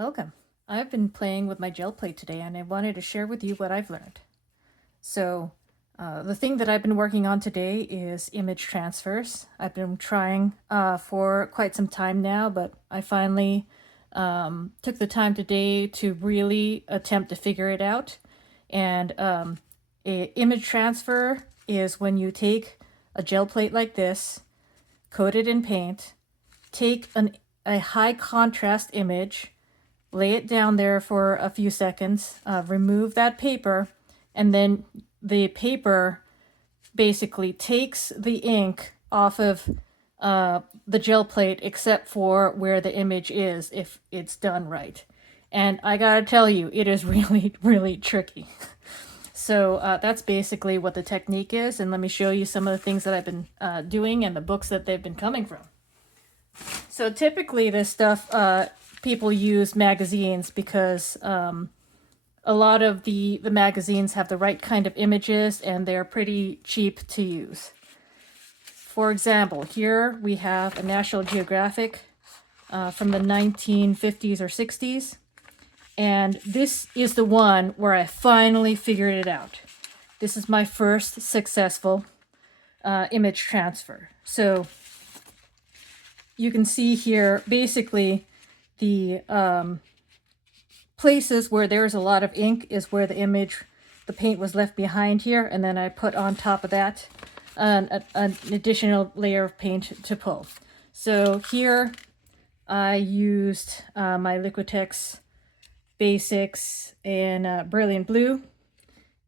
Welcome. I've been playing with my gel plate today and I wanted to share with you what I've learned. So, the thing that I've been working on today is image transfers. I've been trying for quite some time now, but I finally took the time today to really attempt to figure it out. And image transfer is when you take a gel plate like this, coat it in paint, take a high contrast image, lay it down there for a few seconds, remove that paper, and then the paper basically takes the ink off of the gel plate except for where the image is if it's done right. And I gotta tell you, it is really, really tricky. So that's basically what the technique is, and let me show you some of the things that I've been doing and the books that they've been coming from. So typically this stuff, people use magazines because a lot of the magazines have the right kind of images and they're pretty cheap to use. For example, here we have a National Geographic from the 1950s or 60s. And this is the one where I finally figured it out. This is my first successful image transfer. So you can see here basically the places where there's a lot of ink is where the paint was left behind here, and then I put on top of that an additional layer of paint to pull. So here I used my Liquitex Basics in Brilliant Blue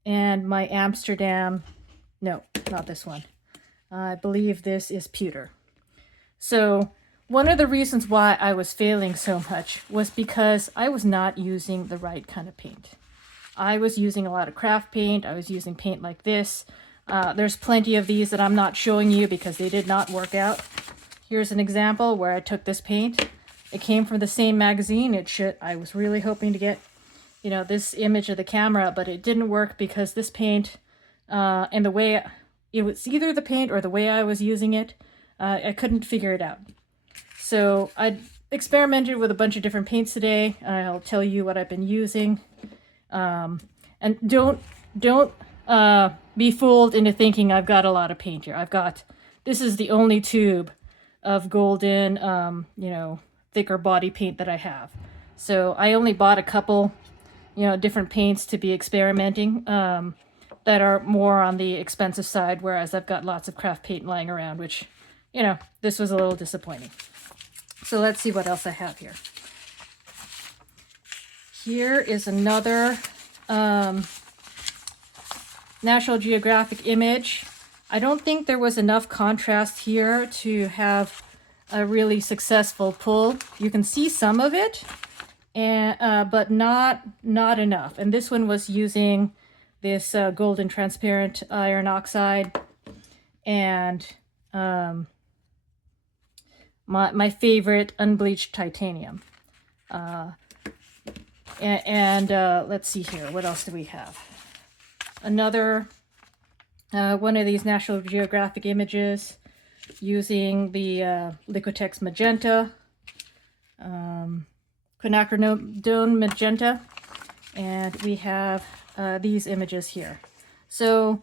and my Amsterdam, no, not this one. I believe this is Pewter. So one of the reasons why I was failing so much was because I was not using the right kind of paint. I was using a lot of craft paint. I was using paint like this. There's plenty of these that I'm not showing you because they did not work out. Here's an example where I took this paint. It came from the same magazine. I was really hoping to get, this image of the camera, but it didn't work because this paint and the way it was either the paint or the way I was using it, I couldn't figure it out. So I experimented with a bunch of different paints today. I'll tell you what I've been using. And don't be fooled into thinking I've got a lot of paint here. This is the only tube of golden, thicker body paint that I have. So I only bought a couple, different paints to be experimenting that are more on the expensive side, whereas I've got lots of craft paint lying around, which, this was a little disappointing. So let's see what else I have here. Here is another National Geographic image. I don't think there was enough contrast here to have a really successful pull. You can see some of it, but not enough. And this one was using this golden transparent iron oxide and my favorite unbleached titanium. Let's see here. What else do we have? Another one of these National Geographic images using the Liquitex Magenta, quinacridone Magenta, and we have these images here. So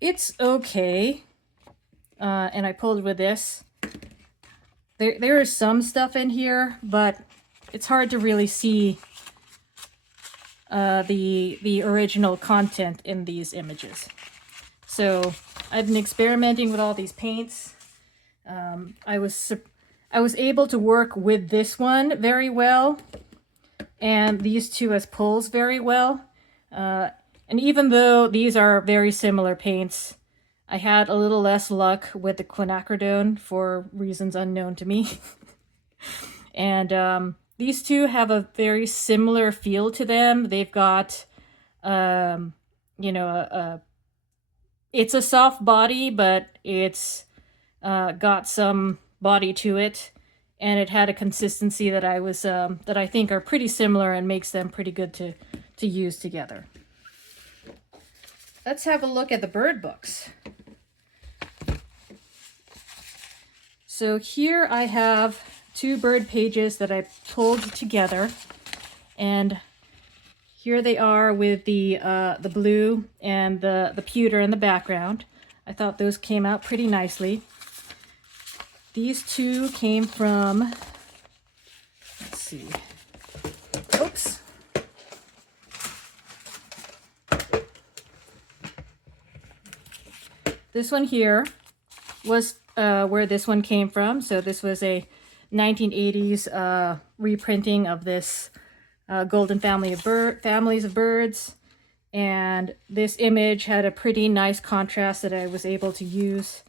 it's okay, and I pulled with this. There is some stuff in here, but it's hard to really see the original content in these images. So I've been experimenting with all these paints. I was able to work with this one very well, and these two as pulls very well. And even though these are very similar paints, I had a little less luck with the quinacridone for reasons unknown to me. And these two have a very similar feel to them. They've got, it's a soft body, but it's got some body to it, and it had a consistency that that I think are pretty similar and makes them pretty good to use together. Let's have a look at the bird books. So here I have two bird pages that I pulled together And here they are with the blue and the pewter in the background. I thought those came out pretty nicely. These two came from, let's see, oops. This one here was where this one came from. So this was a 1980s reprinting of this Golden Families of Birds. And this image had a pretty nice contrast that I was able to use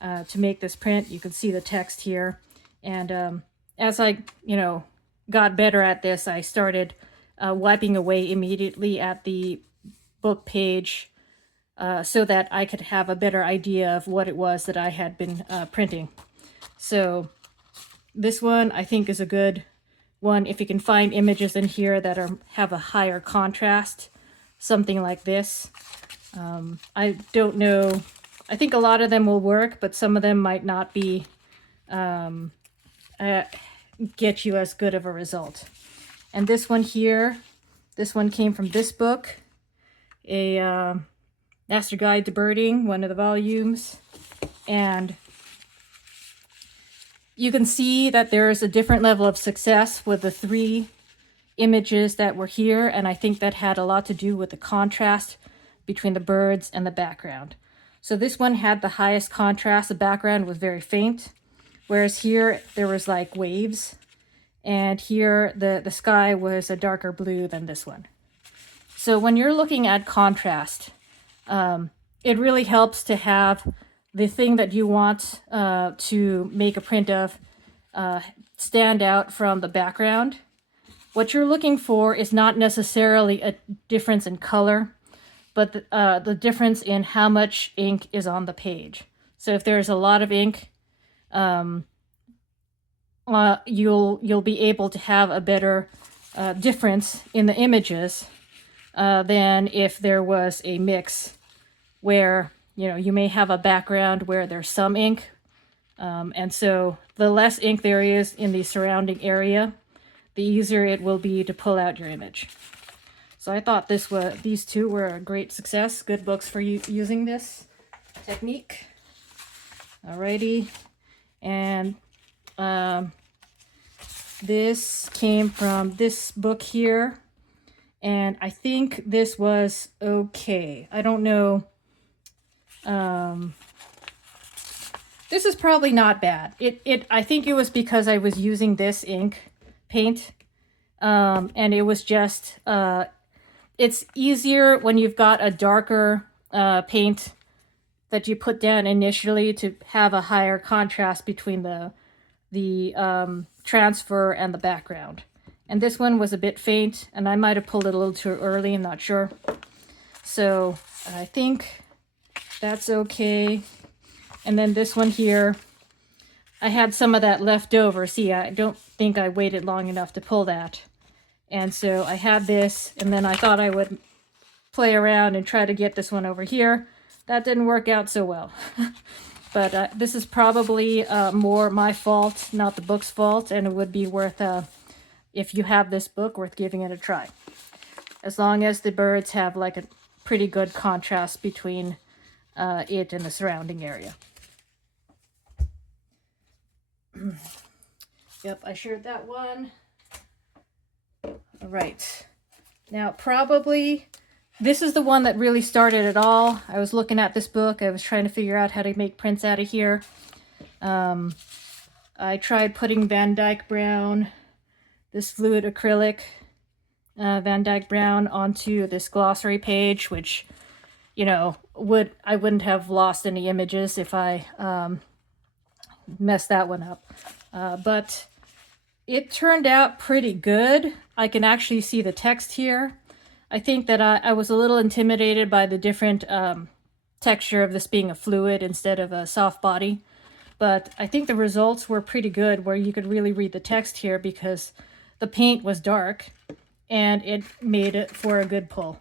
to make this print. You can see the text here. And as I, got better at this, I started wiping away immediately at the book page so that I could have a better idea of what it was that I had been printing. So this one I think is a good one if you can find images in here that have a higher contrast, something like this. I don't know. I think a lot of them will work, but some of them might not be get you as good of a result. And this one here, this one came from this book, a Master Guide to Birding, one of the volumes. And you can see that there's a different level of success with the 3 images that were here, and I think that had a lot to do with the contrast between the birds and the background. So this one had the highest contrast. The background was very faint, whereas here there was like waves, and here the sky was a darker blue than this one. So when you're looking at contrast, it really helps to have the thing that you want to make a print of stand out from the background. What you're looking for is not necessarily a difference in color, but the difference in how much ink is on the page. So if there's a lot of ink, you'll be able to have a better difference in the images than if there was a mix where you may have a background where there's some ink, and so the less ink there is in the surrounding area, the easier it will be to pull out your image. So I thought these two were a great success. Good books for you using this technique. Alrighty, and this came from this book here, and I think this was okay. I don't know. This is probably not bad. I think it was because I was using this paint, and it was just, it's easier when you've got a darker paint that you put down initially to have a higher contrast between the transfer and the background. And this one was a bit faint, and I might have pulled it a little too early, I'm not sure. So I think that's okay. And then this one here, I had some of that left over. See, I don't think I waited long enough to pull that. And so I had this, and then I thought I would play around and try to get this one over here. That didn't work out so well. But this is probably more my fault, not the book's fault, and it would be worth, if you have this book, worth giving it a try. As long as the birds have like a pretty good contrast between it and the surrounding area. Yep, I shared that one. All right. Now, probably this is the one that really started it all. I was looking at this book. I was trying to figure out how to make prints out of here. I tried putting Van Dyke Brown, this fluid acrylic Van Dyke Brown, onto this glossary page, which, I wouldn't have lost any images if I messed that one up. But it turned out pretty good. I can actually see the text here. I think that I was a little intimidated by the different texture of this being a fluid instead of a soft body. But I think the results were pretty good, where you could really read the text here because the paint was dark and it made it for a good pull.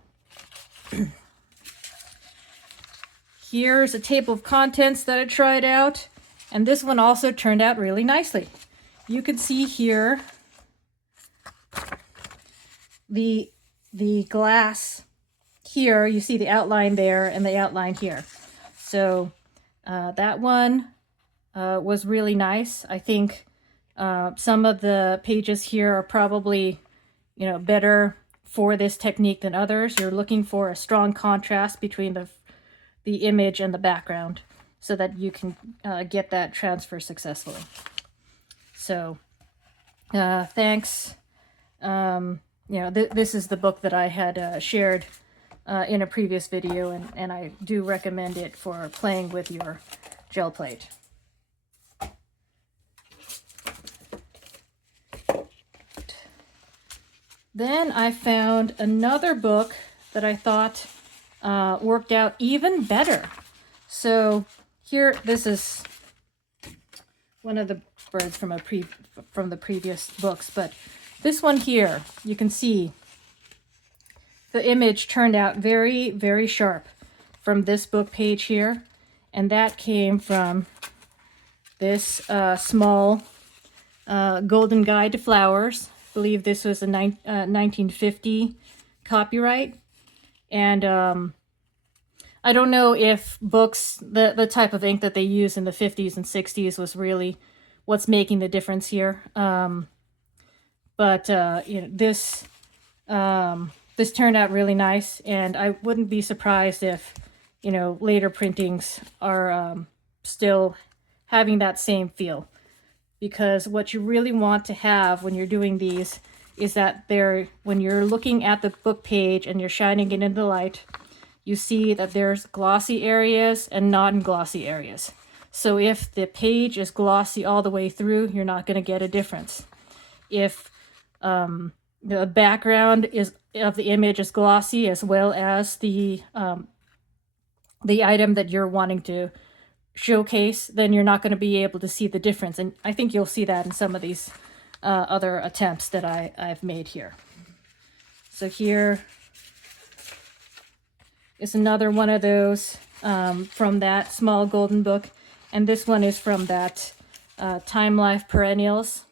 Here's a table of contents that I tried out, and this one also turned out really nicely. You can see here the glass here, you see the outline there and the outline here. So that one was really nice. I think some of the pages here are probably, better for this technique than others. You're looking for a strong contrast between the image and the background so that you can get that transfer successfully. So thanks. This is the book that I had shared in a previous video, and I do recommend it for playing with your gel plate. Then I found another book that I thought worked out even better. So here, this is one of the birds from the previous books, but this one here, you can see the image turned out very, very sharp from this book page here, and that came from this small Golden Guide to Flowers. I believe this was a 1950 copyright, and I don't know if books, the type of ink that they used in the 50s and 60s was really what's making the difference here. But this this turned out really nice, and I wouldn't be surprised if later printings are still having that same feel, because what you really want to have when you're doing these is that when you're looking at the book page and you're shining it in the light, you see that there's glossy areas and non-glossy areas. So if the page is glossy all the way through, you're not going to get a difference. If the background of the image is glossy, as well as the item that you're wanting to showcase, then you're not going to be able to see the difference. And I think you'll see that in some of these other attempts that I've made here. So here is another one of those from that small golden book. And this one is from that Time Life Perennials.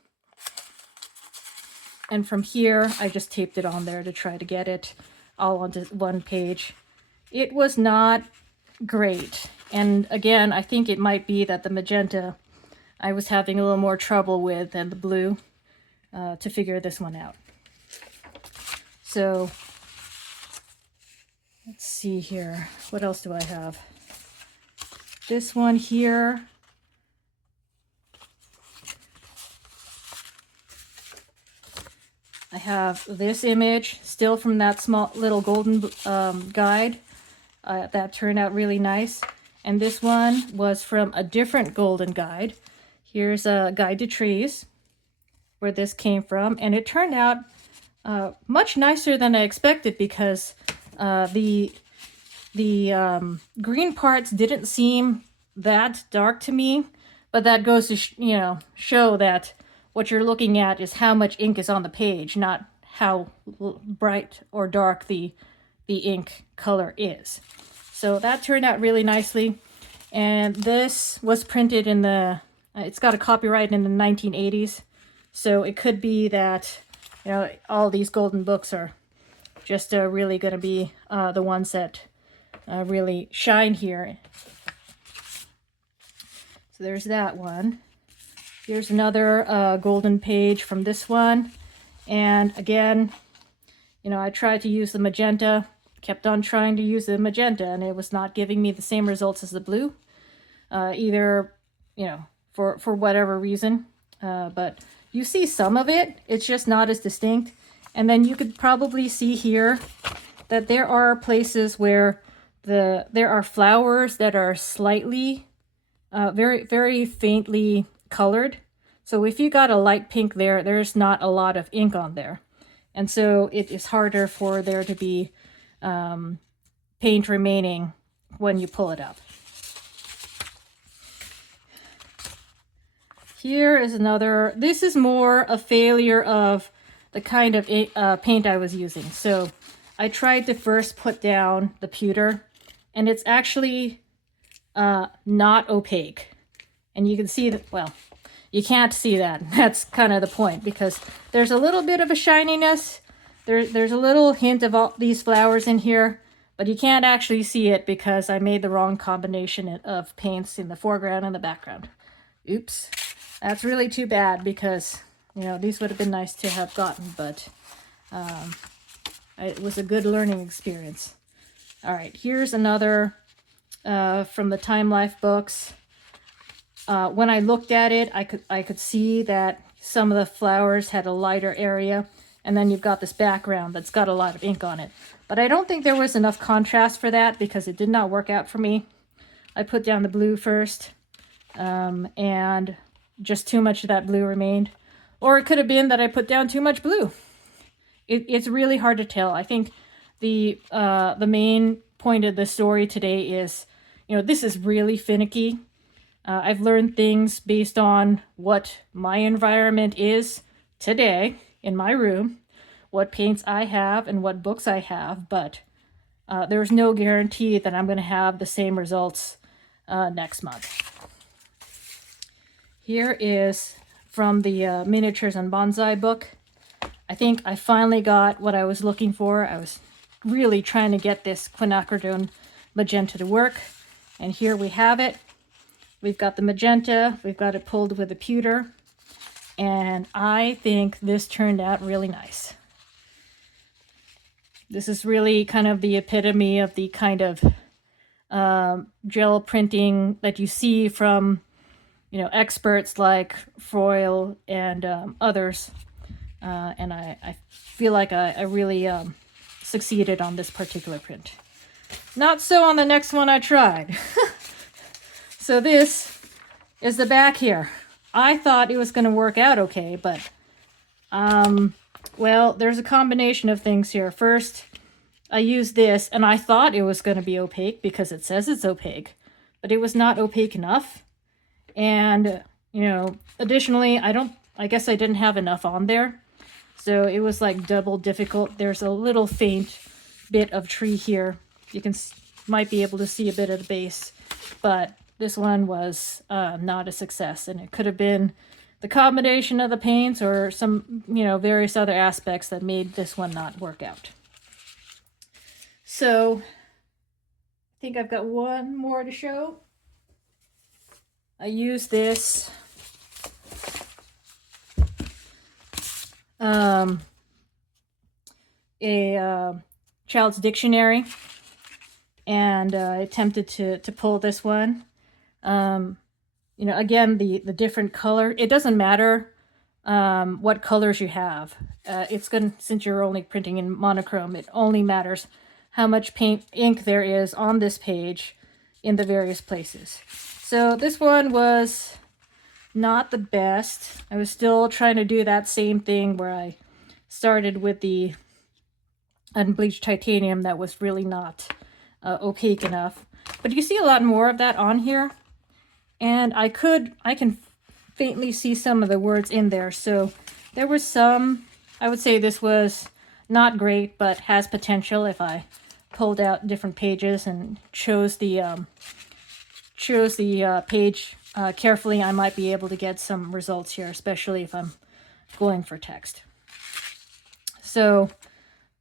And from here, I just taped it on there to try to get it all onto one page. It was not great. And again, I think it might be that the magenta I was having a little more trouble with than the blue to figure this one out. So let's see here. What else do I have? This one here. I have this image still from that small little golden guide that turned out really nice. And this one was from a different golden guide. Here's a Guide to Trees, where this came from. And it turned out much nicer than I expected, because the green parts didn't seem that dark to me. But that goes to show that what you're looking at is how much ink is on the page, not how bright or dark the ink color is. So that turned out really nicely. And this was printed in it's got a copyright in the 1980s. So it could be that, all these golden books are just really going to be the ones that really shine here. So there's that one. Here's another golden page from this one. And again, I tried to use the magenta, kept on trying to use the magenta, and it was not giving me the same results as the blue. Either, for whatever reason. But you see some of it, it's just not as distinct. And then you could probably see here that there are places where there are flowers that are slightly, very, very faintly colored. So if you got a light pink there's not a lot of ink on there. And so it is harder for there to be paint remaining when you pull it up. Here is another, this is more a failure of the kind of paint I was using. So I tried to first put down the pewter, and it's actually not opaque. And you can see that, well, you can't see that. That's kind of the point, because there's a little bit of a shininess, there's a little hint of all these flowers in here, but you can't actually see it because I made the wrong combination of paints in the foreground and the background. Oops. That's really too bad because, you know, these would have been nice to have gotten, but it was a good learning experience. All right, here's another from the Time Life books. When I looked at it, I could see that some of the flowers had a lighter area, and then you've got this background that's got a lot of ink on it. But I don't think there was enough contrast for that because it did not work out for me. I put down the blue first, and just too much of that blue remained. Or it could have been that I put down too much blue. It's really hard to tell. I think the main point of the story today is, you know, this is really finicky. I've learned things based on what my environment is today in my room, what paints I have and what books I have, but there's no guarantee that I'm going to have the same results next month. Here is from the Miniatures and Bonsai book. I think I finally got what I was looking for. I was really trying to get this quinacridone magenta to work, and here we have it. We've got the magenta, we've got it pulled with a pewter, and I think this turned out really nice. This is really kind of the epitome of the kind of gel printing that you see from, you know, experts like Froyle and others. And I feel like I really succeeded on this particular print. Not so on the next one I tried. So this is the back here. I thought it was going to work out okay, but well, there's a combination of things here. First, I used this, and I thought it was going to be opaque because it says it's opaque, but it was not opaque enough. And, you know, additionally, I guess I didn't have enough on there. So it was like double difficult. There's a little faint bit of tree here. You might be able to see a bit of the base, but this one was not a success, and it could have been the combination of the paints or some, you know, various other aspects that made this one not work out. So I think I've got one more to show. I use this Child's Dictionary, and I attempted to pull this one. You know, again, the different color, it doesn't matter what colors you have. It's going to, since you're only printing in monochrome, it only matters how much ink there is on this page in the various places. So this one was not the best. I was still trying to do that same thing where I started with the unbleached titanium that was really not opaque enough. But you see a lot more of that on here. And I can faintly see some of the words in there. So there was some, I would say this was not great, but has potential. If I pulled out different pages and chose the page carefully, I might be able to get some results here, especially if I'm going for text. So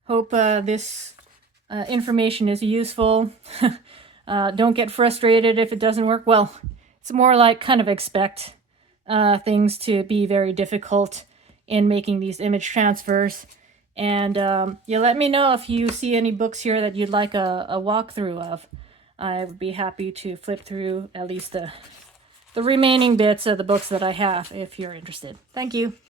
hope this information is useful. Don't get frustrated if it doesn't work. Well, it's more like kind of expect things to be very difficult in making these image transfers. And you let me know if you see any books here that you'd like a walkthrough of. I would be happy to flip through at least the remaining bits of the books that I have if you're interested. Thank you.